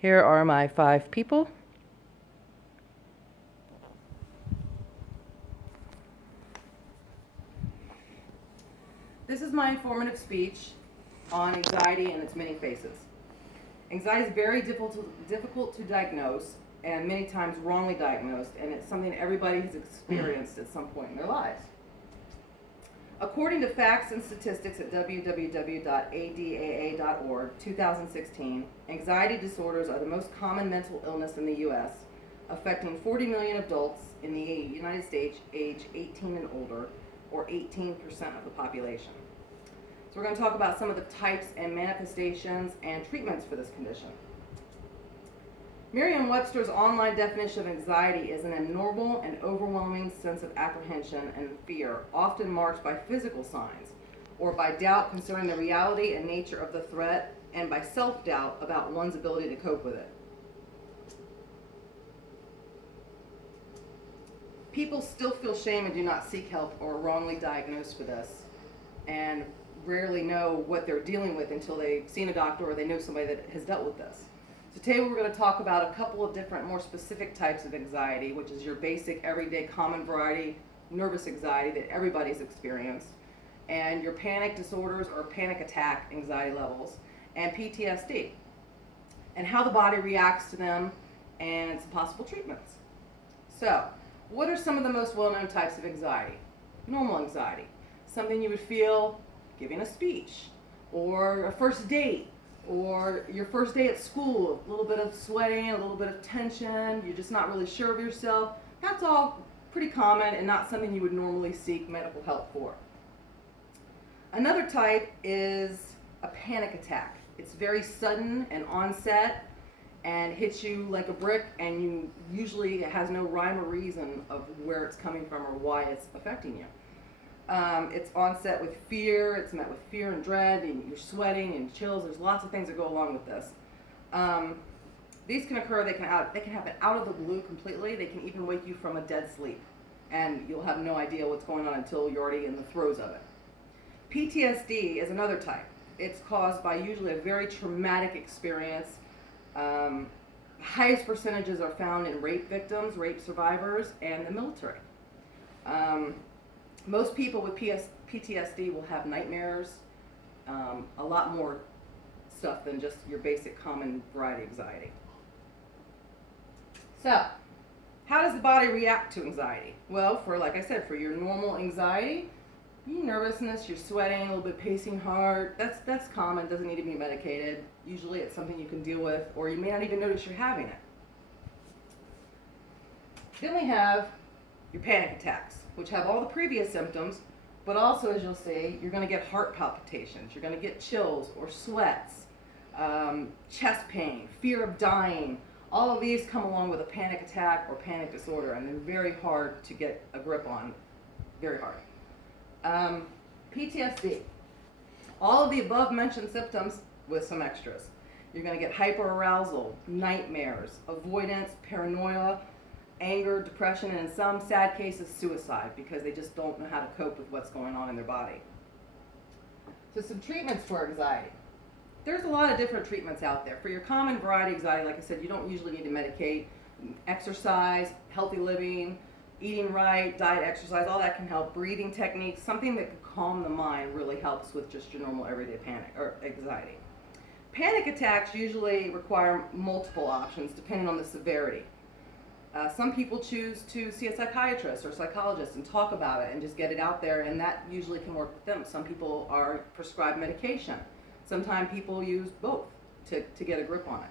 Here are my 5 people. This is my informative speech on anxiety and its many faces. Anxiety is very difficult to diagnose and many times wrongly diagnosed, and it's something everybody has experienced at some point in their lives. According to facts and statistics at www.adaa.org, 2016, anxiety disorders are the most common mental illness in the U.S., affecting 40 million adults in the United States age 18 and older, or 18% of the population. So we're going to talk about some of the types and manifestations and treatments for this condition. Merriam-Webster's online definition of anxiety is an abnormal and overwhelming sense of apprehension and fear, often marked by physical signs, or by doubt concerning the reality and nature of the threat, and by self-doubt about one's ability to cope with it. People still feel shame and do not seek help or are wrongly diagnosed for this, and rarely know what they're dealing with until they've seen a doctor or they know somebody that has dealt with this. So today we're going to talk about a couple of different, more specific types of anxiety, which is your basic, everyday, common variety nervous anxiety that everybody's experienced, and your panic disorders or panic attack anxiety levels, and PTSD, and how the body reacts to them, and some possible treatments. So, what are some of the most well-known types of anxiety? Normal anxiety, something you would feel giving a speech, or a first date, or your first day at school, a little bit of sweating, a little bit of tension, you're just not really sure of yourself. That's all pretty common and not something you would normally seek medical help for. Another type is a panic attack. It's very sudden and onset and hits you like a brick, and you usually it has no rhyme or reason of where it's coming from or why it's affecting you. It's onset with fear, it's met with fear and dread, and you're sweating and chills. There's lots of things that go along with this. These can occur, they can happen out of the blue completely. They can even wake you from a dead sleep, and you'll have no idea what's going on until you're already in the throes of it. PTSD is another type. It's caused by usually a very traumatic experience. Highest percentages are found in rape victims, rape survivors, and the military. Most people with PTSD will have nightmares, a lot more stuff than just your basic common variety anxiety. So, how does the body react to anxiety? Well, like I said, for your normal anxiety, your nervousness, you're sweating, a little bit pacing heart, that's common, doesn't need to be medicated. Usually it's something you can deal with, or you may not even notice you're having it. Then we have your panic attacks, which have all the previous symptoms, but also, as you'll see, you're going to get heart palpitations, you're going to get chills or sweats, chest pain, fear of dying. All of these come along with a panic attack or panic disorder, and they're very hard to get a grip on, very hard. PTSD, all of the above mentioned symptoms with some extras. You're going to get hyperarousal, nightmares, avoidance, paranoia, anger, depression, and in some sad cases, suicide, because they just don't know how to cope with what's going on in their body. So some treatments for anxiety. There's a lot of different treatments out there. For your common variety anxiety, like I said, you don't usually need to medicate. Exercise, healthy living, eating right, diet, exercise, all that can help. Breathing techniques, something that can calm the mind really helps with just your normal everyday panic or anxiety. Panic attacks usually require multiple options depending on the severity. Some people choose to see a psychiatrist or psychologist and talk about it and just get it out there, and that usually can work with them. Some people are prescribed medication. Sometimes people use both to get a grip on it.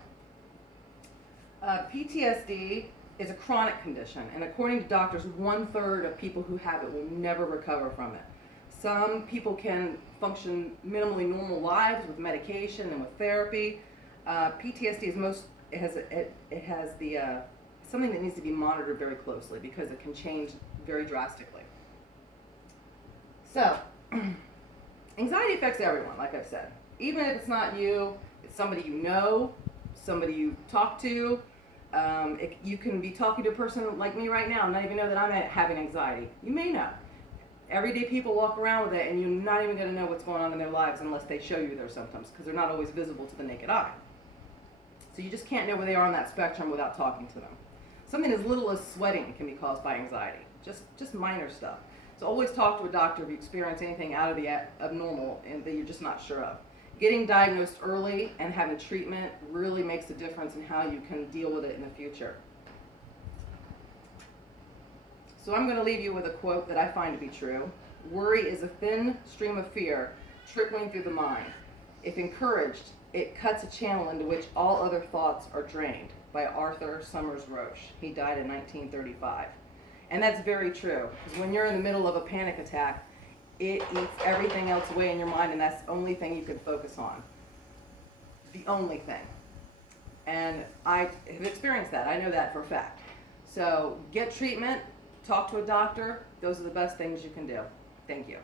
PTSD is a chronic condition, and according to doctors, 1/3 of people who have it will never recover from it. Some people can function minimally normal lives with medication and with therapy. PTSD is something that needs to be monitored very closely because it can change very drastically. So, anxiety affects everyone, like I've said. Even if it's not you, it's somebody you know, somebody you talk to. You can be talking to a person like me right now and not even know that I'm having anxiety. You may know. Everyday people walk around with it, and you're not even going to know what's going on in their lives unless they show you their symptoms, because they're not always visible to the naked eye. So you just can't know where they are on that spectrum without talking to them. Something as little as sweating can be caused by anxiety, just minor stuff. So always talk to a doctor if you experience anything out of the abnormal and that you're just not sure of. Getting diagnosed early and having treatment really makes a difference in how you can deal with it in the future. So I'm going to leave you with a quote that I find to be true. Worry is a thin stream of fear trickling through the mind. If encouraged, it cuts a channel into which all other thoughts are drained, by Arthur Summers Roche. He died in 1935. And that's very true, because when you're in the middle of a panic attack, it eats everything else away in your mind, and that's the only thing you can focus on. The only thing. And I have experienced that. I know that for a fact. So get treatment, talk to a doctor. Those are the best things you can do. Thank you.